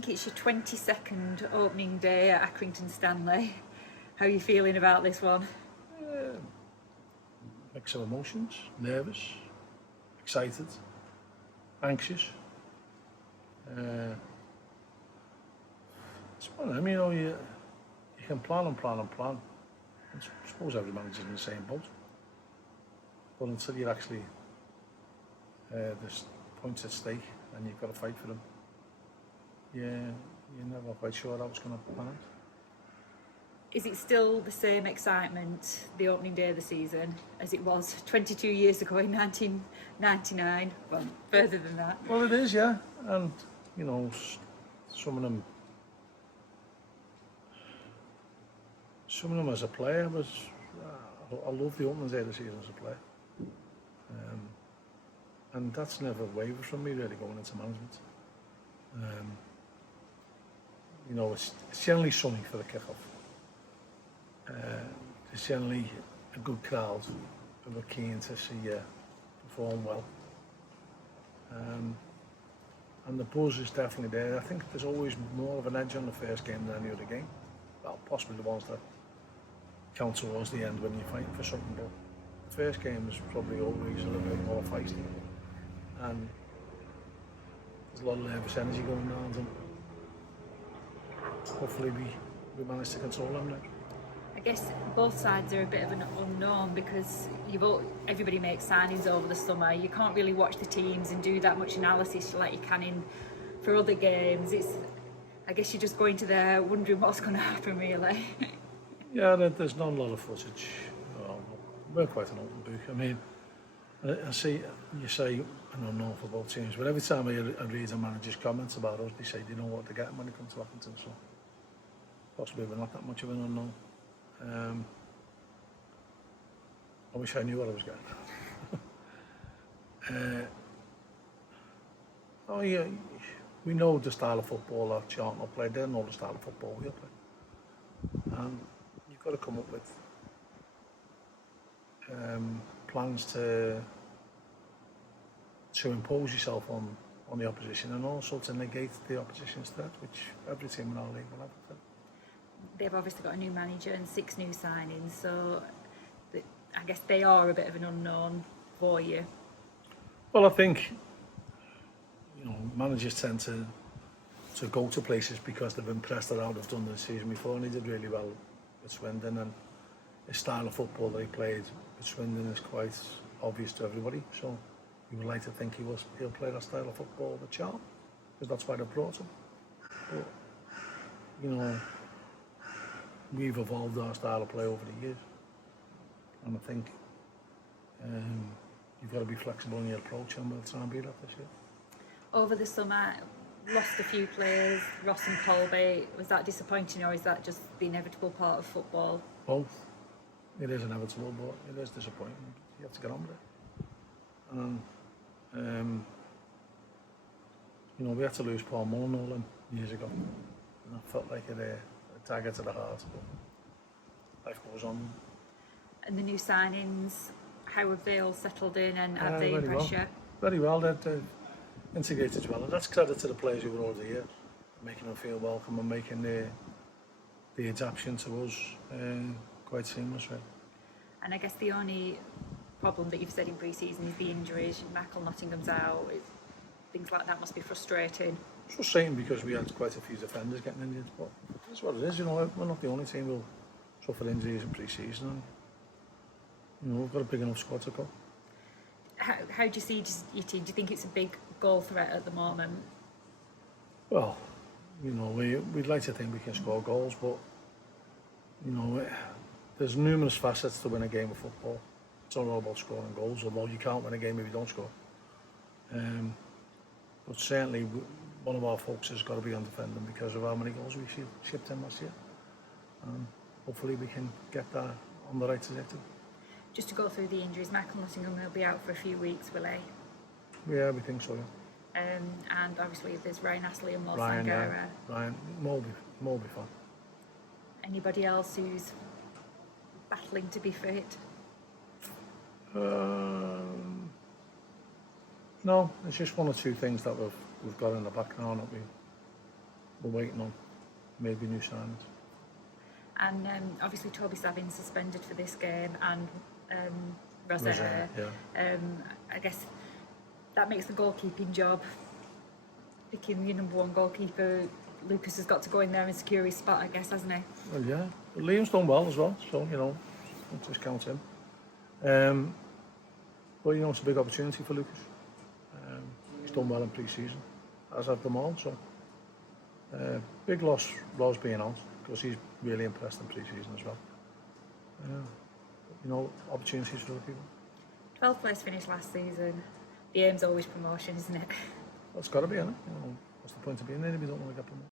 think it's your 22nd opening day at Accrington Stanley. How are you feeling about this one? Mix of emotions, nervous, excited, anxious. It's one of them, you know, you can plan and plan and plan. I suppose every manager's in the same boat. But until you're actually there's points at stake and you've got to fight for them, you're never quite sure how it's going to pan out. Is it still the same excitement, the opening day of the season, as it was 22 years ago in 1999? Well, further than that. Well, it is, yeah. And, you know, some of them as a player was, I love the opening day of the season as a player. And that's never wavered from me really going into management. You know, it's generally sunny for the kick-off. There's generally a good crowd who are keen to see you perform well. And the buzz is definitely there. I think there's always more of an edge on the first game than any other game. Well, possibly the ones that count towards the end when you're fighting for something, but the first game is probably always a little bit more feisty. And there's a lot of nervous energy going around, and hopefully we manage to control them now. I guess both sides are a bit of an unknown because everybody makes signings over the summer. You can't really watch the teams and do that much analysis like you can in for other games. I guess you're just going to there wondering what's going to happen, really. Yeah, there's not a lot of footage. We're quite an open book. I mean, I see you say an unknown for both teams, but every time I read a manager's comments about us, they say they know what they're getting when it comes to Accrington, so possibly we're not that much of an unknown. I wish I knew what I was getting. Oh yeah, we know the style of football that Charlton will play. They know the style of football we'll play. And you've got to come up with plans to impose yourself on the opposition and also to negate the opposition's threat, which every team in our league will have. They've obviously got a new manager and 6 new signings, so I guess they are a bit of an unknown for you. Well, I think, you know, managers tend to go to places because they've impressed or how they've done the season before, and he did really well with Swindon, and his style of football that he played with Swindon is quite obvious to everybody, so you would like to think he'll play that style of football with Charlton, because that's why they brought him. But, you know, we've evolved our style of play over the years, and I think you've got to be flexible in your approach, and we'll try and be that this year. Over the summer, lost a few players, Ross and Coley. Was that disappointing, or is that just the inevitable part of football? Both. It is inevitable, but it is disappointing. You have to get on with it. And you know, we had to lose Paul Mullen years ago, and that felt like a dagger to the heart. But life goes on. And the new signings, how have they all settled in, and have they impressed you? Very well. They're integrated well, and that's credit to the players who were already here, making them feel welcome and making the adaptation to us quite seamless. Right? And I guess the only problem that you've said in pre-season is the injuries. Michael Nottingham's out. Things like that must be frustrating. It's frustrating because we had quite a few defenders getting injured, but that's what it is. You know, we're not the only team who'll suffer injuries in pre-season, and you know, we've got a big enough squad to go. How do you see your team? Do you think it's a big goal threat at the moment? Well, you know, we'd like to think we can score goals, but you know, there's numerous facets to win a game of football. It's not all about scoring goals, although you can't win a game if you don't score. But certainly, one of our focuses has got to be on defending because of how many goals we shipped in last year. Hopefully we can get that on the right trajectory. Just to go through the injuries, Michael Nottingham will be out for a few weeks, will he? Yeah, we think so, yeah. And obviously there's Ryan Astley and Mo Ryan, Sangara. Yeah. Ryan, Mo will be fine. Anybody else who's battling to be fit? No, it's just one or two things that we've got in the background that we're waiting on maybe new signings. And obviously Toby Savin's suspended for this game, and Rosetta. Yeah. I guess that makes the goalkeeping job. Picking your number one goalkeeper, Lucas has got to go in there and secure his spot, I guess, hasn't he? Well, yeah. But Liam's done well as well, so, you know, don't discount him. But, you know, it's a big opportunity for Lucas. He's done well in pre-season, as have them all, so big loss, Rose being out, because he's really impressed in pre-season as well. You know, opportunities for other people. 12th place finish last season. The aim's always promotion, isn't it? Well, it's got to be, isn't it? You know, what's the point of being there if you don't want to get promoted?